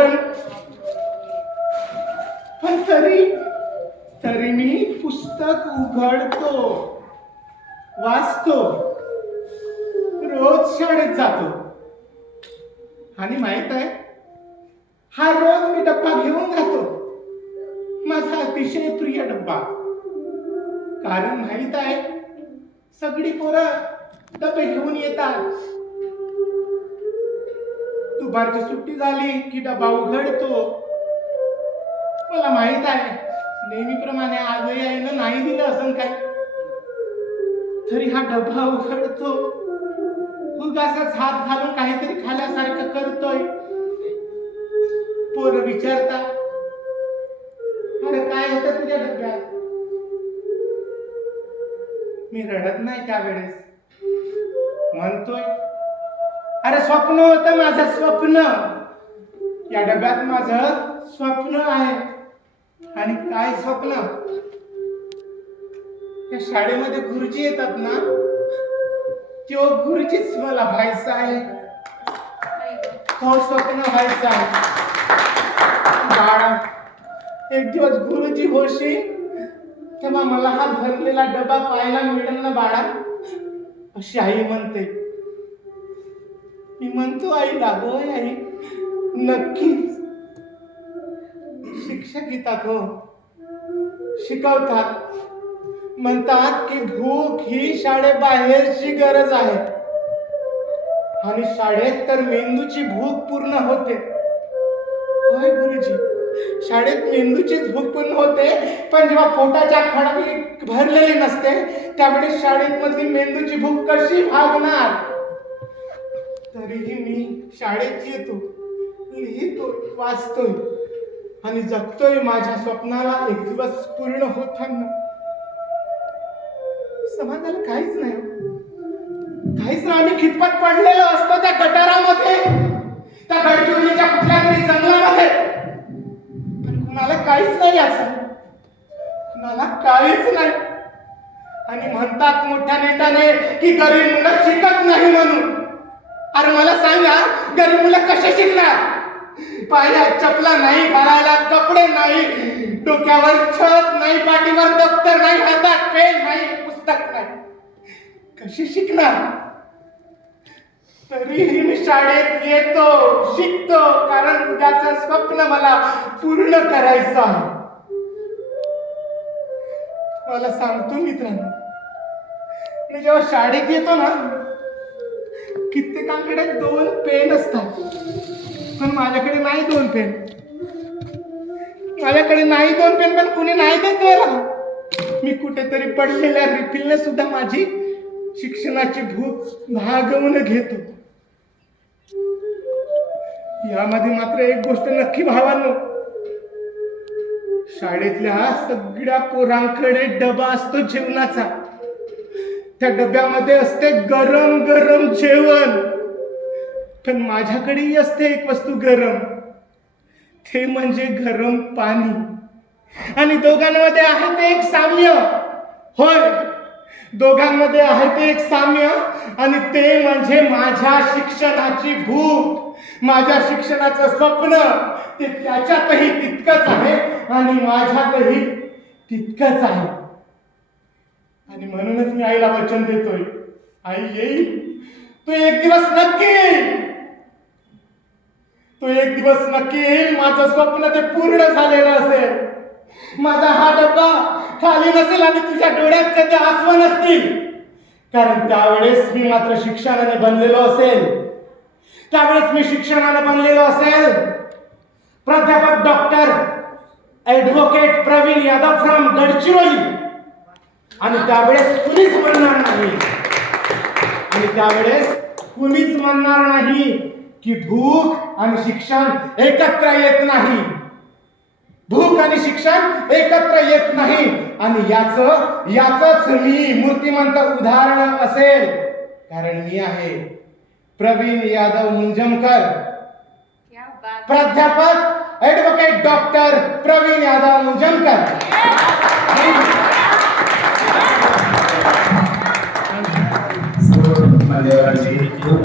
कारण पण तरी तरी मी पुस्तक उघडतो वाचतो रोज शाळेत जातो आणि माहित आहे हा रोज मी डब्बा घेऊन जातो माझा अतिशय प्रिय डब्बा कारण माहित आहे सगळी पोरं डबे घेऊन येतात दुपारची सुट्टी झाली की डबा उघडतो मला माहित आहे नेहमीप्रमाणे आजही आईनं नाही दिलं असं काय तरी हा डबा उघडतो असाच हात घालून काहीतरी खाल्यासारखं करतोय पोर विचारता अरे काय होत तुझ्या डब्यात मी रडत नाही त्यावेळेस म्हणतोय अरे स्वप्न होतं माझं स्वप्न या डब्यात माझं स्वप्न आहे आणि काय स्वप्न त्या शाळेमध्ये गुरुजी येतात ना तो गुरुजीच मला व्हायचा आहे तो स्वप्न व्हायचा आहे बाळा एक दिवस गुरुजी होशी तेव्हा मला हा भरलेला डबा पाहायला मिळेल ना बाळा अशी आई म्हणते मी म्हणतो आई होय आई नक्की शिक्षक येतात हो शिकवतात म्हणतात की भूक ही बाहेरची गरज आहे आणि शाळेत तर मेंदूची भूक पूर्ण होते होय गुरुजी शाळेत मेंदूचीच भूक पूर्ण होते पण जेव्हा पोटाच्या खडावी भरलेली नसते त्यावेळी शाळेत मधली मेंदूची भूक कशी भागणार तरीही मी शाळेत येतो लिहितो वाचतोय आणि जगतोय माझ्या स्वप्नाला एक दिवस पूर्ण होताना समाजाला काहीच नाही काहीच नाही आम्ही खितपत पडलेलो असतो त्या गटारामध्ये त्या गडचिरोलीच्या कुठल्या तरी जंगलामध्ये कुणाला काहीच नाही असं कुणाला काहीच नाही आणि म्हणतात मोठ्या नेटाने की गरीब मुलं शिकत नाही म्हणून अरे मला सांगा गरीब मुलं कसे शिकणार पाया चपला नाही घालायला कपडे नाही डोक्यावर छत नाही पाठीवर दप्तर नाही हातात पेन नाही पुस्तक नाही कशी शिकणार तरीही मी शाळेत येतो शिकतो कारण उद्याचं स्वप्न मला पूर्ण करायचं मला सांगतो मित्रांनो मी जेव्हा शाळेत येतो ना कित्येकांकडे दोन पेन असतात पण माझ्याकडे नाही दोन पेन माझ्याकडे नाही दोन पेन पण कुणी नाही देत मला मी कुठेतरी पडलेल्या रिफिलने सुद्धा माझी शिक्षणाची भूक भागवून घेतो यामध्ये मात्र एक गोष्ट नक्की भावांनो शाळेतल्या सगळ्या पोरांकडे डबा असतो जेवणाचा त्या डब्यामध्ये असते गरम गरम जेवण पण माझ्याकडेही असते एक वस्तू गरम ते म्हणजे गरम पाणी आणि दोघांमध्ये आहे ते एक साम्य होय दोघांमध्ये आहे ते एक साम्य आणि ते म्हणजे माझ्या शिक्षणाची भूक माझ्या शिक्षणाचं स्वप्न ते त्याच्यातही तितकंच आहे आणि माझ्यातही तितकंच आहे आणि म्हणूनच मी आईला वचन देतोय आई येईल तू एक दिवस नक्की तू एक दिवस नक्की येईल माझं स्वप्न ते पूर्ण झालेलं असेल माझा हा डब्बा खाली नसेल आणि तुझ्या डोळ्यात कधी आसव नसतील कारण त्यावेळेस मी मात्र शिक्षणाने बनलेलो असेल त्यावेळेस मी शिक्षणाने बनलेलो असेल प्राध्यापक doctor advocate Pravin Yadav from Gadchiroli आणि त्यावेळेस कुणीच म्हणणार नाही आणि त्यावेळेस कुणीच म्हणणार नाही की भूक आणि शिक्षण एकत्र येत नाही भूक आणि शिक्षण एकत्र येत नाही आणि याच याच मी मूर्तिमंत उदाहरण असेल कारण मी आहे प्रवीण यादव मुंजमकर प्राध्यापक advocate doctor Pravin Yadav Munjamkar de